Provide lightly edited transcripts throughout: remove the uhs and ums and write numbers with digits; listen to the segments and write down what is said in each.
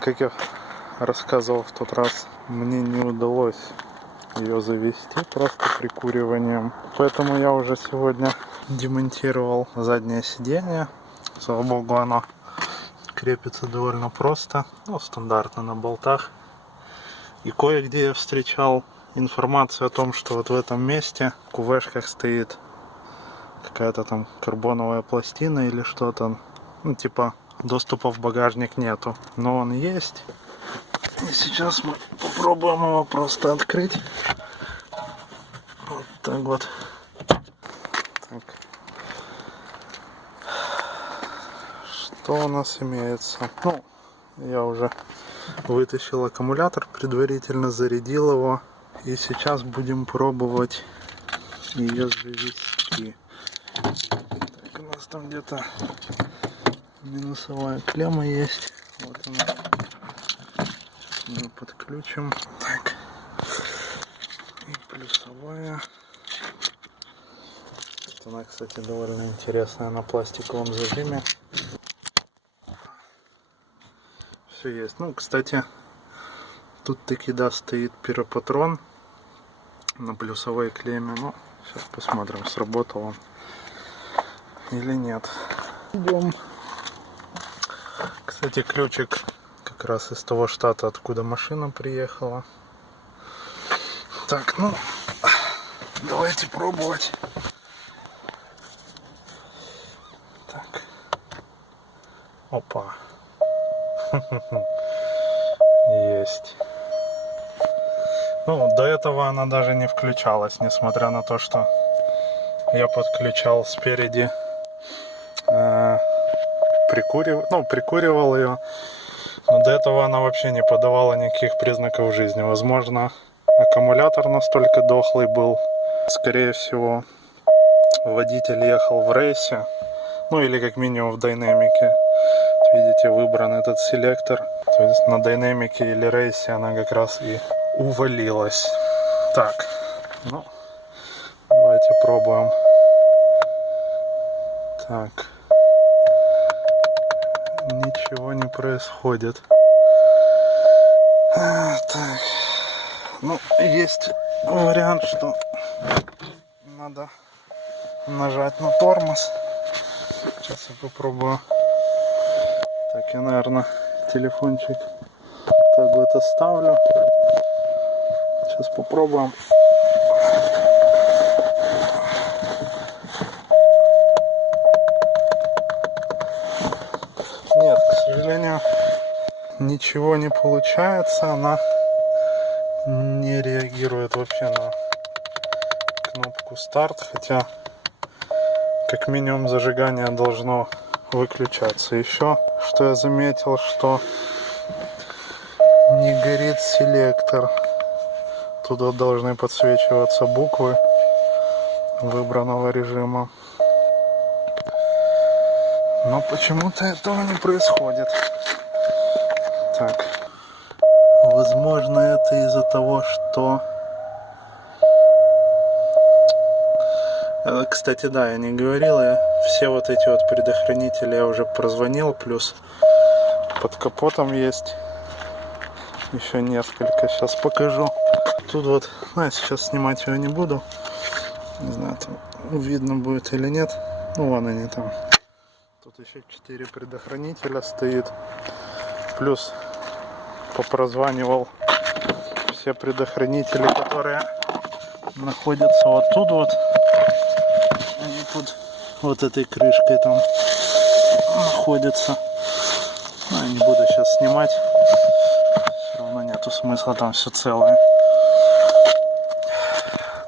Как я рассказывал в тот раз, мне не удалось ее завести просто прикуриванием. Поэтому я уже сегодня демонтировал заднее сиденье. Слава богу, оно крепится довольно просто, стандартно на болтах. И кое-где я встречал информацию о том, что вот в этом месте в кувешках стоит какая-то там карбоновая пластина или что-то. Типа доступа в багажник нету. Но он есть. И сейчас мы попробуем его просто открыть. Вот так вот. Так. Что у нас имеется? Я уже вытащил аккумулятор, предварительно зарядил его. И сейчас будем пробовать ее завести. Так, у нас там где-то минусовая клемма есть. Вот она. Мы ее подключим. Так. И плюсовая. Вот она, кстати, довольно интересная на пластиковом зажиме. Все есть. Кстати, тут таки стоит пиропатрон на плюсовой клемме. Сейчас посмотрим, сработал он или нет. Идем. Кстати, ключик как раз из того штата, откуда машина приехала. Так, давайте пробовать. Так. Опа. Есть. До этого она даже не включалась, несмотря на то, что я подключал спереди, прикуривал ее. Но до этого она вообще не подавала никаких признаков жизни. Возможно, аккумулятор настолько дохлый был. Скорее всего, водитель ехал в рейсе. Или как минимум в динамике. Видите, выбран этот селектор. То есть на динамике или рейсе она как раз и увалилась. Так, давайте пробуем. Так. Ничего не происходит. Так. Есть вариант, что надо нажать на тормоз. Сейчас я попробую. Так, я, наверное, телефончик так вот оставлю. Сейчас попробуем. Нет, к сожалению, ничего не получается. Она не реагирует вообще на кнопку старт, хотя как минимум зажигание должно выключаться. Еще что я заметил, что не горит селектор. Туда должны подсвечиваться буквы выбранного режима. Но почему-то этого не происходит. Так. Возможно, это из-за того, что... Кстати, да, я не говорил. Все вот эти вот предохранители я уже прозвонил. Плюс под капотом есть еще несколько. Сейчас покажу. Тут вот... я сейчас снимать его не буду. Не знаю, там видно будет или нет. Вон они там. Тут еще 4 предохранителя стоит. Плюс попрозванивал все предохранители, которые находятся вот тут вот. Они под вот этой крышкой там находятся. Не буду сейчас снимать. Все равно нету смысла, там все целое.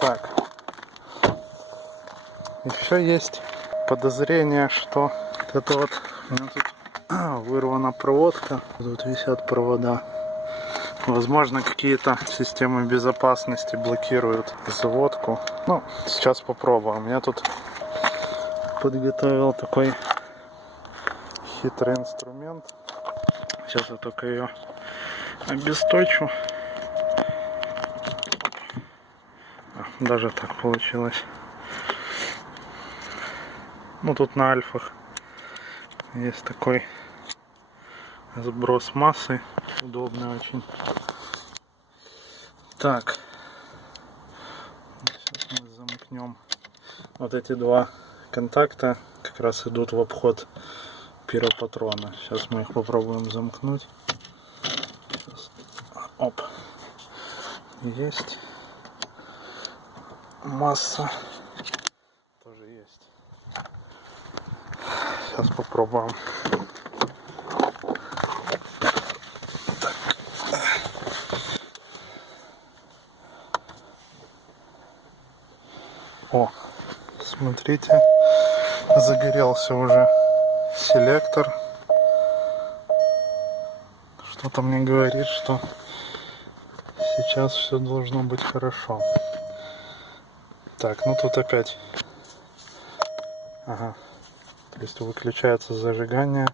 Так. Еще есть подозрение, что это вот у меня тут вырвана проводка. Тут висят провода. Возможно, какие-то системы безопасности блокируют заводку. Сейчас попробуем. Я тут подготовил такой хитрый инструмент. Сейчас я только ее обесточу. Даже так получилось. Тут на альфах есть такой Сброс массы. Удобно очень. Так. Сейчас мы замкнем. Вот эти два контакта как раз идут в обход пиропатрона. Сейчас мы их попробуем замкнуть. Сейчас. Оп. Есть. Масса. Тоже есть. Сейчас попробуем. О, смотрите, загорелся уже селектор. Что-то мне говорит, что сейчас все должно быть хорошо. Так, ну тут опять. Ага. То есть выключается зажигание.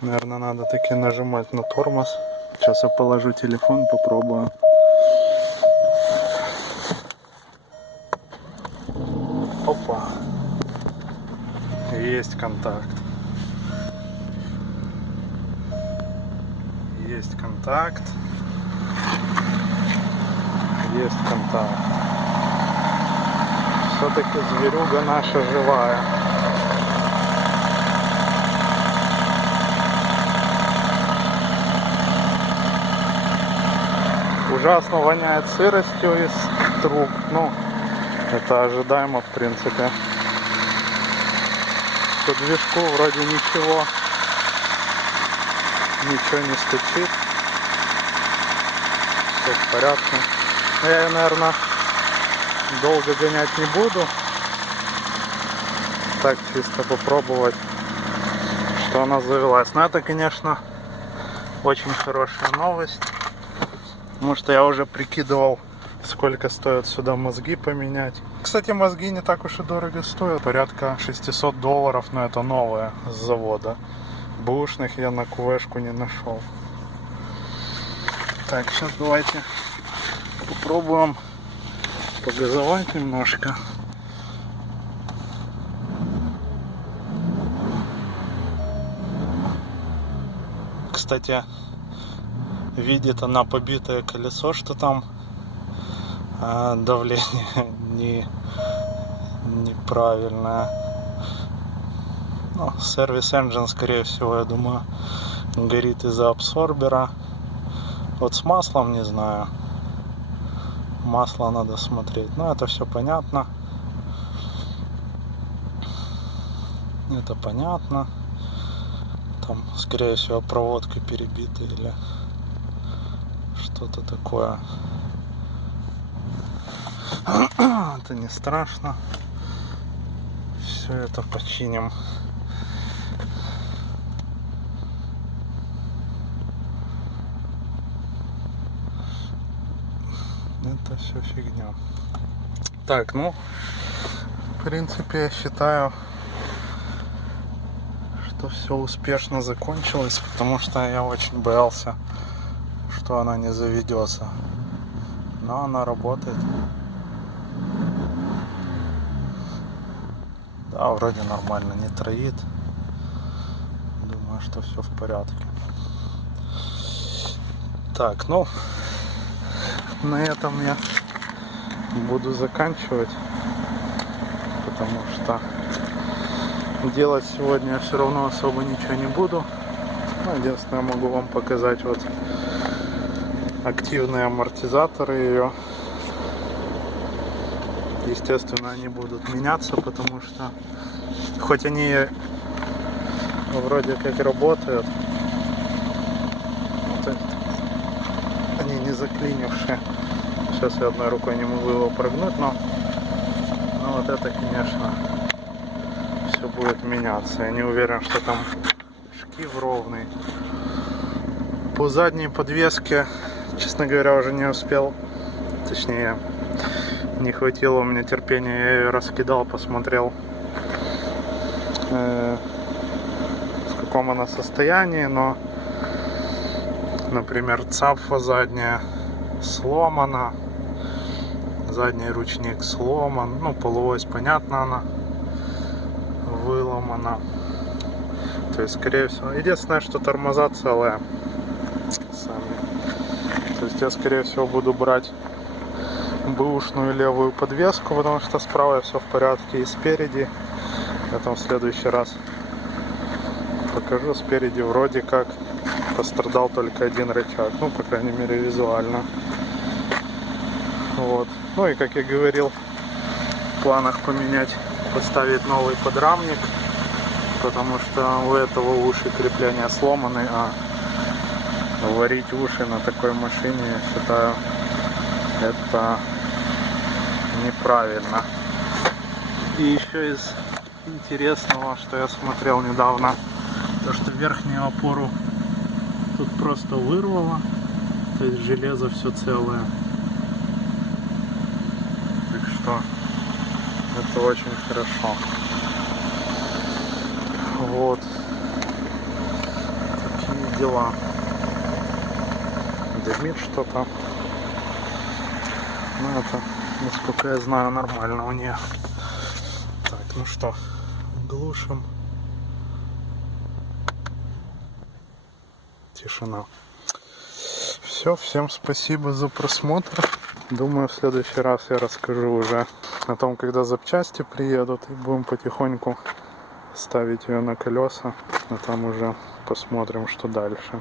Наверное, надо таки нажимать на тормоз. Сейчас я положу телефон, попробую. Опа. Есть контакт. Есть контакт. Есть контакт. Все-таки зверюга наша живая. Ужасно воняет сыростью из труб. Ну, это ожидаемо, в принципе. По движку вроде ничего не стучит. Все в порядке. Но я ее, наверное, долго гонять не буду. Так, чисто попробовать, что она завелась. Но это, конечно, очень хорошая новость. Потому что я уже прикидывал, сколько стоит сюда мозги поменять. Кстати, мозги не так уж и дорого стоят. Порядка $600, но это новое с завода. Бэушных я на квешку не нашел. Так, сейчас давайте попробуем погазовать немножко. Кстати, видит она побитое колесо, что там давление неправильное. Ну, сервис engine, скорее всего, я думаю, горит из-за абсорбера. Вот с маслом не знаю. Масло надо смотреть. Но это все понятно. Это понятно. Там, скорее всего, проводка перебита или что-то такое. Это не страшно. Все это починим. Это все фигня. Так, ну, в принципе, я считаю, что все успешно закончилось, потому что я очень боялся, что она не заведется. Но она работает. Да, вроде нормально, не троит. Думаю, что все в порядке. Так, ну, на этом я буду заканчивать, потому что делать сегодня я все равно особо ничего не буду. Ну, единственное, могу вам показать вот активные амортизаторы ее. Естественно, они будут меняться, потому что хоть они вроде как работают, они не заклинившие. Сейчас я одной рукой не могу его прогнуть, но вот это, конечно, все будет меняться. Я не уверен, что там шкив ровный. По задней подвеске, честно говоря, уже не успел, точнее, не хватило у меня терпения, я ее раскидал, посмотрел, в каком она состоянии, но, например, цапфа задняя сломана, задний ручник сломан, ну, полуось, понятно, она выломана. То есть, скорее всего, единственное, что тормоза целые сами. То есть я, скорее всего, буду брать бэушную левую подвеску, потому что справа все в порядке, и спереди. Это в следующий раз покажу. Спереди вроде как пострадал только один рычаг, ну, по крайней мере, визуально. Вот. Ну и, как я говорил, в планах поменять, поставить новый подрамник, потому что у этого уши крепления сломаны, а варить уши на такой машине, я считаю, это неправильно. И еще из интересного, что я смотрел недавно, то что верхнюю опору тут просто вырвало, то есть железо все целое. Так что это очень хорошо. Вот такие дела. Дымит что-то. Ну это, насколько я знаю, нормально у нее. Так, ну что, глушим. Тишина. Все, всем спасибо за просмотр. Думаю, в следующий раз я расскажу уже о том, когда запчасти приедут, и будем потихоньку ставить ее на колеса, а там уже посмотрим, что дальше.